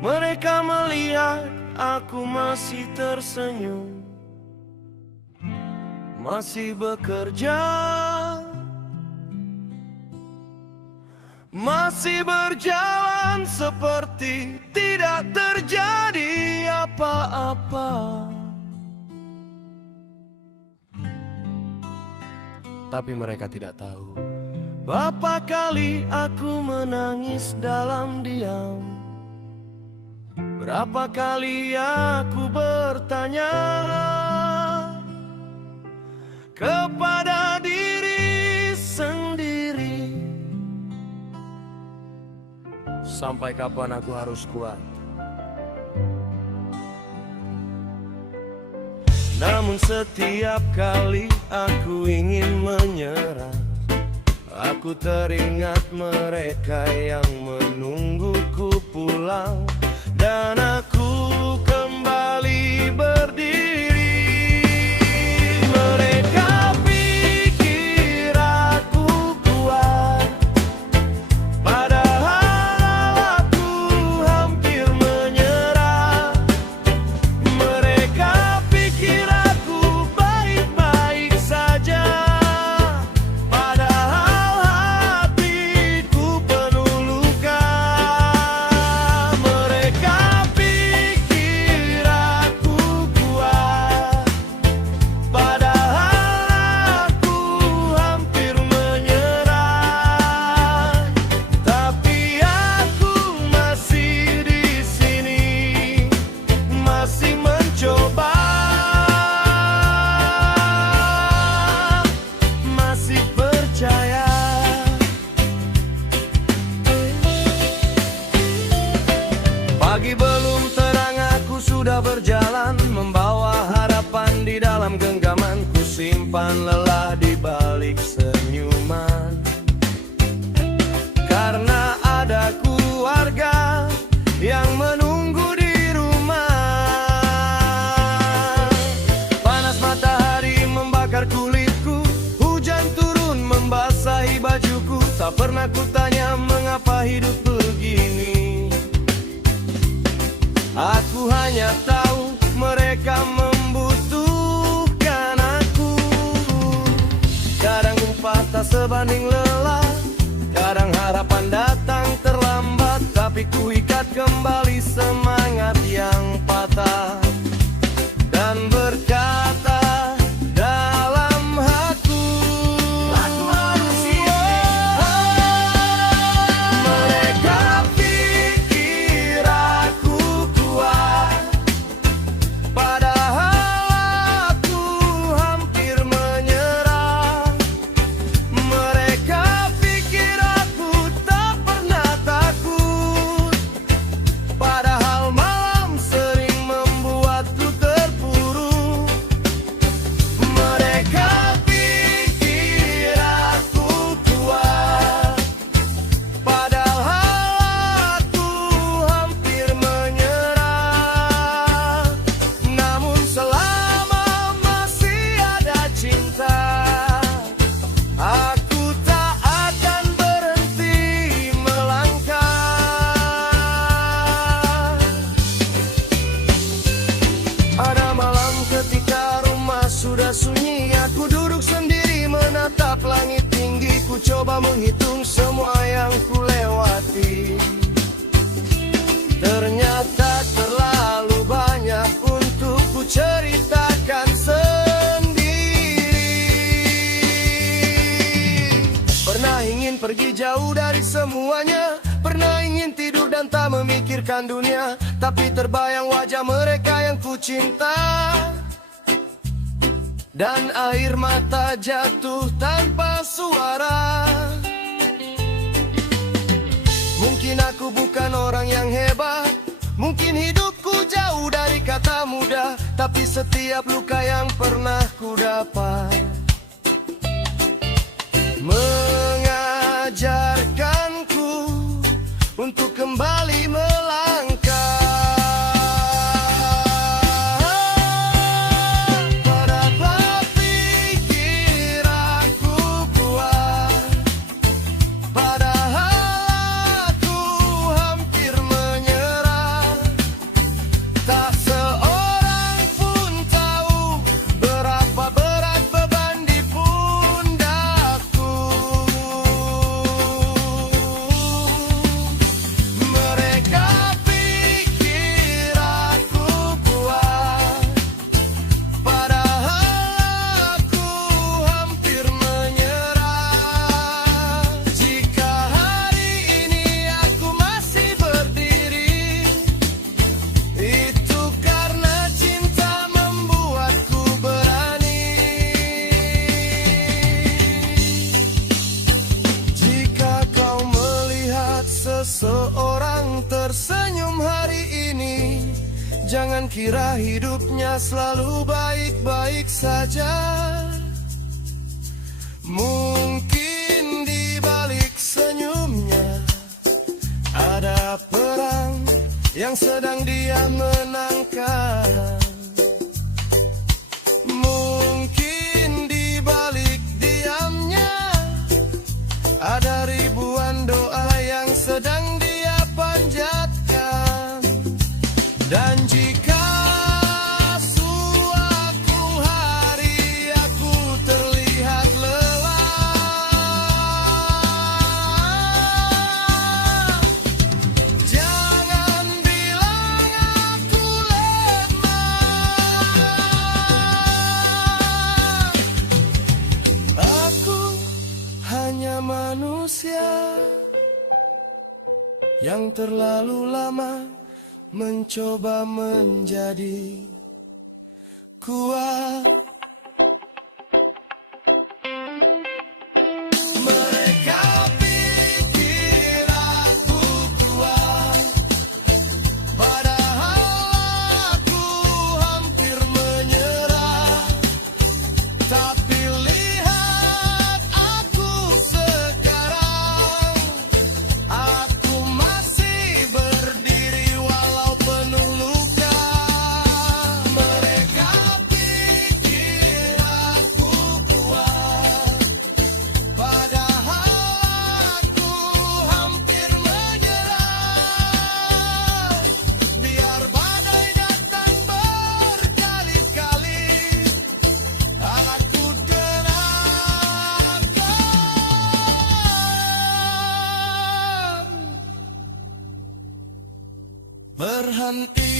Mereka melihat aku masih tersenyum, masih bekerja, masih berjalan seperti tidak terjadi apa-apa. Tapi mereka tidak tahu berapa kali aku menangis dalam diam, berapa kali aku bertanya kepada diri sendiri, sampai kapan aku harus kuat? Namun setiap kali aku ingin menyerah, aku teringat mereka yang menungguku pulang, dan aku kembali berdiri. Mereka pikir aku kuat, padahal aku hampir menyerah. Mereka pikir aku baik-baik saja, padahal hatiku penuh luka. Mereka pikir aku kuat, padahal aku hampir menyerah. Tapi aku masih di sini, masih mencoba, masih percaya. Pagi belum terang aku sudah berjalan, membawa harapan di dalam genggaman. Ku simpan lelah di balik senyuman, karena ada keluarga yang menunggu di rumah. Panas matahari membakar kulitku, hujan turun membasahi bajuku. Tak pernah kutanya mengapa hidup begini. Aku hanya tahu mereka membutuhkan aku. Kadang upah tak sebanding lelah, kadang harapan datang terlambat, tapi ku ikat kembali semangat yang patah dan berkata dalam hatiku, aku harus mereka pikir aku kuat, padahal aku hampir menyerah. Mereka pikir aku tak pernah takut, padahal malam sering membuatku terpuruk. Mereka pikir aku kuat, padahal aku hampir menyerah. Namun selama masih ada cinta, aku tak akan berhenti melangkah. Ada malam ketika rumah sudah sunyi, aku duduk sendiri menatap langit tinggi. Ku coba menghitung semua yang ku lewati, ternyata terlalu banyak untuk ku ceritakan sendiri. Pernah ingin pergi jauh dari semuanya, pernah ingin tidur dan tak memikirkan dunia, tapi terbayang wajah mereka yang ku cinta, dan air mata jatuh tanpa suara. Mungkin aku bukan orang yang hebat, mungkin hidupku jauh dari kata mudah, tapi setiap luka yang pernah ku dapat mengajarkanku untuk kembali melangkah. Padahal pikir aku kuat, padahal aku hampir menyerah. seseorang tersenyum hari ini, jangan kira hidupnya selalu baik-baik saja. Mungkin di balik senyumnya ada perang yang sedang dia menangkan. Mungkin di balik diamnya ada ribuan doa yang sedang dia panjatkan. Dan jika suatu hari aku terlihat lelah, jangan bilang aku lemah. Aku hanya manusia yang terlalu lama mencoba menjadi kuat. Mereka pikir aku kuat, padahal aku hampir menyerah. Tapi lihat aku sekarang, aku masih berdiri walau penuh luka. Mereka pikir aku kuat, padahal aku hampir menyerah. Biar badai datang berkali-kali, aku tenangkan. Berhenti